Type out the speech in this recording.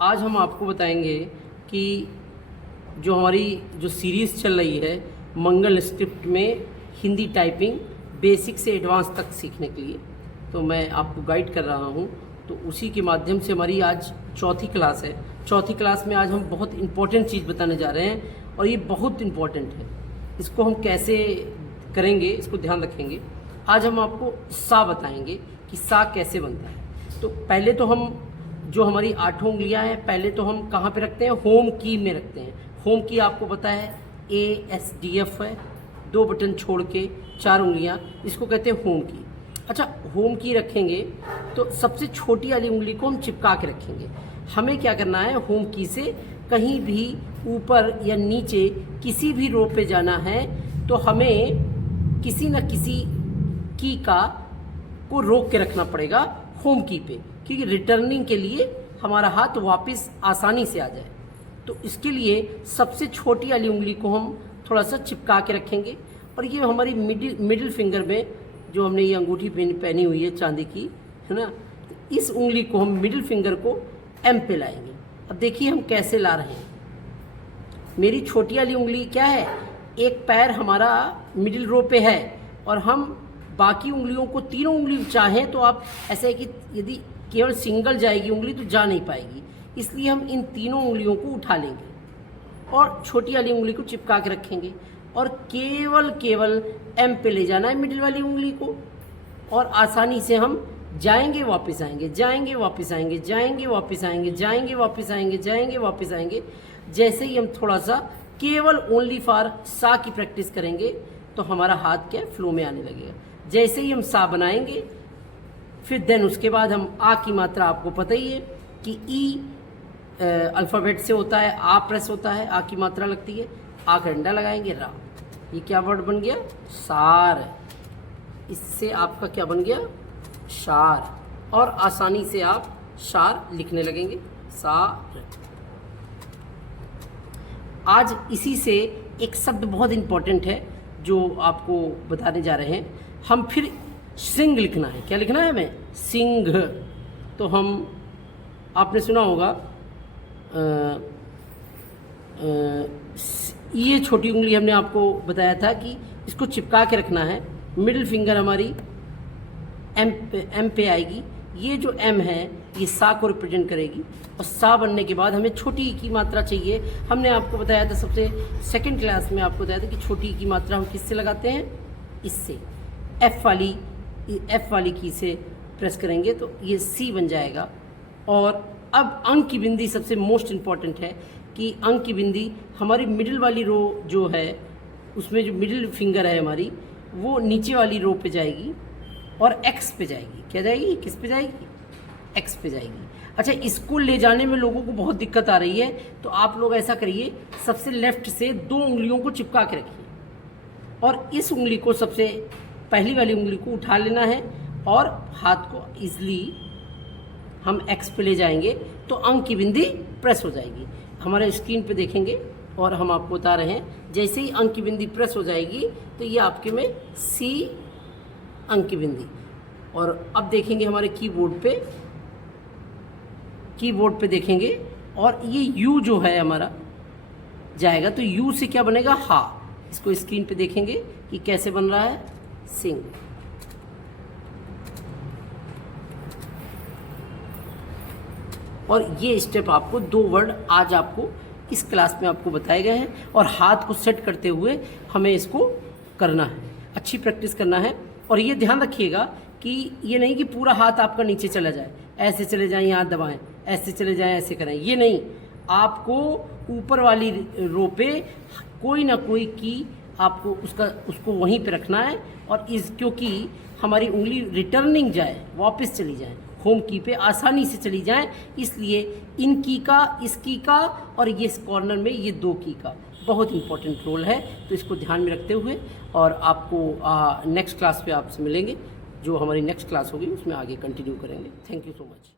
आज हम आपको बताएंगे कि जो हमारी जो सीरीज़ चल रही है मंगल स्क्रिप्ट में हिंदी टाइपिंग बेसिक से एडवांस तक सीखने के लिए, तो मैं आपको गाइड कर रहा हूं। तो उसी के माध्यम से हमारी आज चौथी क्लास है। चौथी क्लास में आज हम बहुत इम्पोर्टेंट चीज़ बताने जा रहे हैं और ये बहुत इम्पोर्टेंट है। इसको हम कैसे करेंगे, इसको ध्यान रखेंगे। आज हम आपको सा बताएंगे कि सा कैसे बनता है। तो पहले तो हम जो हमारी 8 उंगलियां हैं, पहले तो हम कहाँ पे रखते हैं? होम की में रखते हैं। होम की आपको पता है ASDF है, 2 बटन छोड़ के 4 उंगलियां, इसको कहते हैं होम की। अच्छा, होम की रखेंगे तो सबसे छोटी वाली उंगली को हम चिपका के रखेंगे। हमें क्या करना है? होम की से कहीं भी ऊपर या नीचे किसी भी रो पे जाना है तो हमें किसी न किसी की को रोक के रखना पड़ेगा होम की पे, क्योंकि रिटर्निंग के लिए हमारा हाथ वापस आसानी से आ जाए। तो इसके लिए सबसे छोटी वाली उंगली को हम थोड़ा सा चिपका के रखेंगे और ये हमारी मिडिल फिंगर में जो हमने ये अंगूठी पहनी हुई है चांदी की, है ना, इस उंगली को हम मिडिल फिंगर को M पे लाएंगे। अब देखिए हम कैसे ला रहे हैं। मेरी छोटी वाली उंगली क्या है? एक पैर हमारा मिडिल रो पे है और हम बाकी उंगलियों को, तीनों उंगली चाहें तो आप ऐसे है कि यदि केवल सिंगल जाएगी उंगली तो जा नहीं पाएगी, इसलिए हम इन तीनों उंगलियों को उठा लेंगे और छोटी वाली उंगली को चिपका के रखेंगे और केवल M पे ले जाना है मिडिल वाली उंगली को और आसानी से हम जाएंगे वापस आएंगे, जाएंगे वापस आएंगे, जाएंगे वापस आएंगे, जाएंगे वापस आएंगे, जाएंगे वापस आएंगे। जैसे ही हम थोड़ा सा केवल ओनली फॉर सा की प्रैक्टिस करेंगे तो हमारा हाथ क्या फ्लो में आने लगेगा। जैसे ही हम सा बनाएंगे फिर देन उसके बाद हम आ की मात्रा, आपको पता ही है कि ई अल्फ़ाबेट से होता है, आ प्रेस होता है, आ की मात्रा लगती है, आ का डंडा लगाएंगे, रा। ये क्या वर्ड बन गया? सार। इससे आपका क्या बन गया? शार। और आसानी से आप शार लिखने लगेंगे, सार। आज इसी से एक शब्द बहुत इंपॉर्टेंट है जो आपको बताने जा रहे हैं। हम फिर सिंह लिखना है। क्या लिखना है हमें? सिंह। तो हम, आपने सुना होगा ये छोटी उंगली हमने आपको बताया था कि इसको चिपका के रखना है। मिडिल फिंगर हमारी M पे आएगी। ये जो M है ये सा को रिप्रेजेंट करेगी और सा बनने के बाद हमें छोटी की मात्रा चाहिए। हमने आपको बताया था सबसे सेकंड क्लास में, आपको बताया था कि छोटी की मात्रा हम किससे लगाते हैं? इससे। F वाली की से प्रेस करेंगे तो ये C बन जाएगा। और अब अंक की बिंदी सबसे मोस्ट इम्पॉर्टेंट है कि अंक की बिंदी हमारी मिडिल वाली रो जो है उसमें जो मिडिल फिंगर है हमारी, वो नीचे वाली रो पे जाएगी और X पे जाएगी। क्या जाएगी? किस पे जाएगी? X पे जाएगी। अच्छा, इसको ले जाने में लोगों को बहुत दिक्कत आ रही है, तो आप लोग ऐसा करिए, सबसे लेफ्ट से 2 उंगलियों को चिपका के रखिए और इस उंगली को, सबसे पहली वाली उंगली को उठा लेना है और हाथ को इजली हम X पे ले जाएंगे तो अंक की बिंदी प्रेस हो जाएगी। हमारे स्क्रीन पे देखेंगे और हम आपको बता रहे हैं, जैसे ही अंक की बिंदी प्रेस हो जाएगी तो ये आपके में C अंक की बिंदी। और अब देखेंगे हमारे कीबोर्ड पे देखेंगे और ये U जो है हमारा जाएगा, तो U से क्या बनेगा? हा। इसको स्क्रीन पे देखेंगे कि कैसे बन रहा है? सिंह। और ये स्टेप आपको 2 वर्ड आज आपको इस क्लास में आपको बताए गए हैं और हाथ को सेट करते हुए हमें इसको करना है, अच्छी प्रैक्टिस करना है। और ये ध्यान रखिएगा कि ये नहीं कि पूरा हाथ आपका नीचे चला जाए, ऐसे चले जाएं, यहाँ दबाएं, ऐसे चले जाएं, ऐसे करें, ये नहीं। आपको ऊपर वाली रो पे कोई ना कोई की आपको उसको वहीं पे रखना है और क्योंकि हमारी उंगली रिटर्निंग जाए, वापस चली जाए, होम की पे आसानी से चली जाए, इसलिए इन की का, इस की का और ये कॉर्नर में ये 2 की का बहुत इंपॉर्टेंट रोल है। तो इसको ध्यान में रखते हुए और आपको नेक्स्ट क्लास पे आपसे मिलेंगे। जो हमारी नेक्स्ट क्लास होगी उसमें आगे कंटिन्यू करेंगे। Thank you so much.